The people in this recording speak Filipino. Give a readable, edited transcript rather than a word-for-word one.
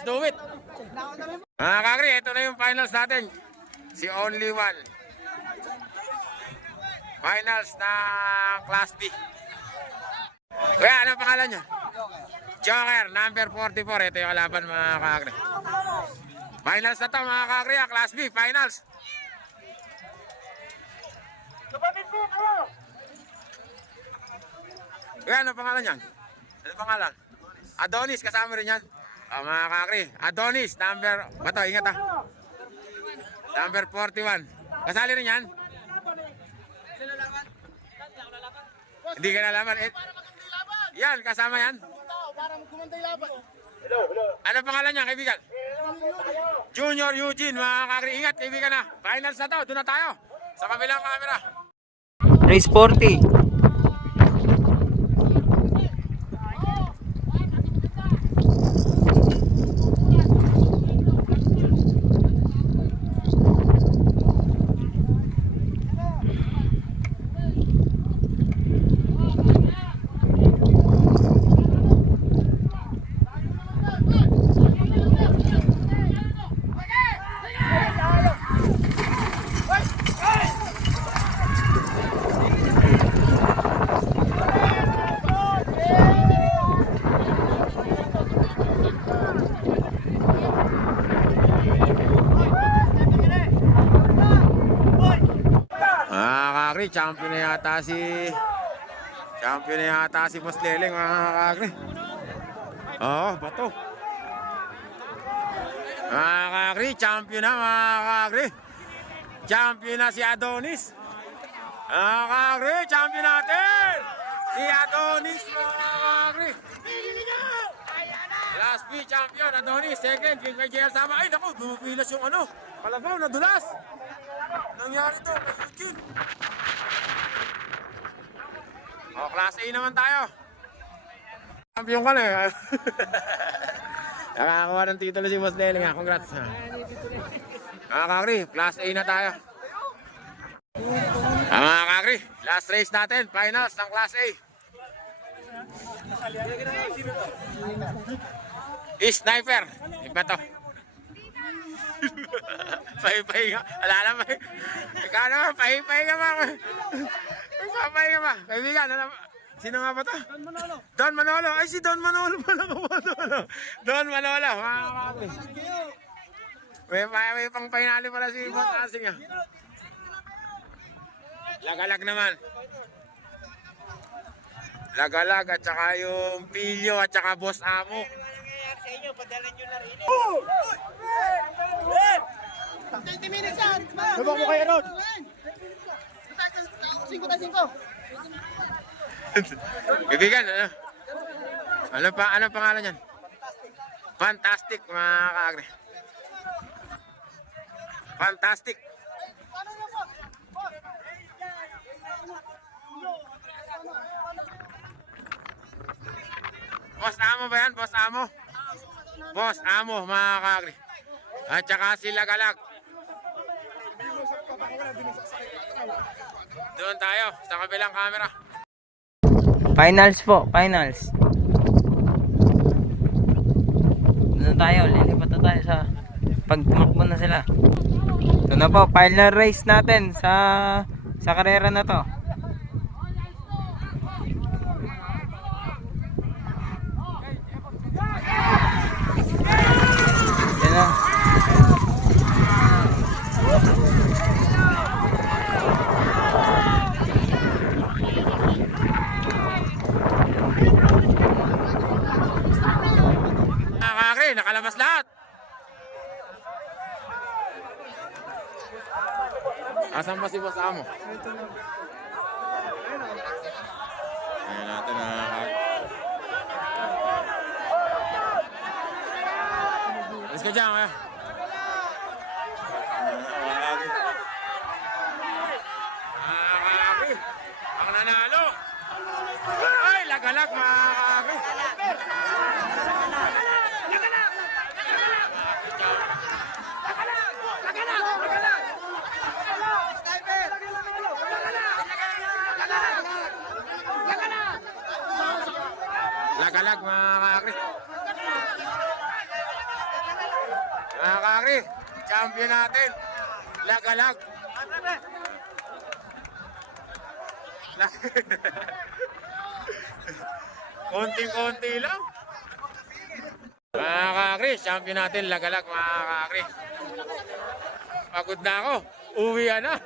let's do it. Mga kakri, ito na yung finals natin. Si Only One. Finals ng Class B. Kaya, ano pangalan niya? Joker, number 44. Ito yung kalaban mga kakri. Finals na to mga kakri, Class B, finals. Kaya, ano pangalan niyan? Ano pangalan? Adonis, kasama rin yan. Mga kakri, Adonis, number, bato, ingat ha. Number 41. Kasali rin yan? Hindi ka nalaman. Yan, kasama yan. Ano pangalan niya, kaibigan? Junior Eugene, mga kakri, ingat kaibigan na. Finals na to, doon na tayo. Sa kabilang camera. Race 40. Champion na yata si Boss Leleng mga kakri. Oo, bato. Mga kakri, champion na mga kakri. Champion na si Adonis. Mga kakri, champion natin. Si Adonis mga kakri. Last B champion, Adonis. Second, King kay JR Sama. Ay naku, dumilas yung ano. Kalabaw, nadulas. Nangyari to, kay Eugene. O, Class A naman tayo. Champion ka na eh. Nakakakuha ng titulo si Boss Leleng ha. Congrats. Mga kakri, Class A na tayo. Mga kakri, last race natin. Finals ng Class A. Sniper. Iba to. Pahipay nga. Alala mo. Ikaw naman, pahipay ka ba? Pahipay ka ba? Kaibigan, sino nga ba to? Don Manolo. Don Manolo. Ay, si Don Manolo pala ko ba to? Don Manolo. Mga kakri. May pang pinali pala si Boss Asing ah. Lagalag naman. Lagalag at saka yung Pilyo at saka Boss Amo. Sa inyo, padalan nyo na rin. 20 minutes yan! Sabak mo kayo ron! 5. Kaibigan, ano? Ano pangalan yan? Fantastic, mga kakri. Fantastic. Boss Amo ba yan? Boss Amo? Boss Amo, mga kakri. At saka sila Galag. Doon tayo, sa kabilang camera. Finals po, finals. Doon tayo, lilipat na tayo sa pag tumakbo na sila. Ito na po, final race natin sa karera na to. Yan na. Nakalabas lahat. Asan ba si Boss Amo? Ayan natin na. Alis ka dyan kaya. Ang nanalo. Ay, lagalag mga kakri. Lagalag mga kakri. Mga kakris, champion natin. Lagalag. Konting-konti lang. Mga kakris, champion natin. Lagalag mga kakris. Pagod na ako. Uwi na.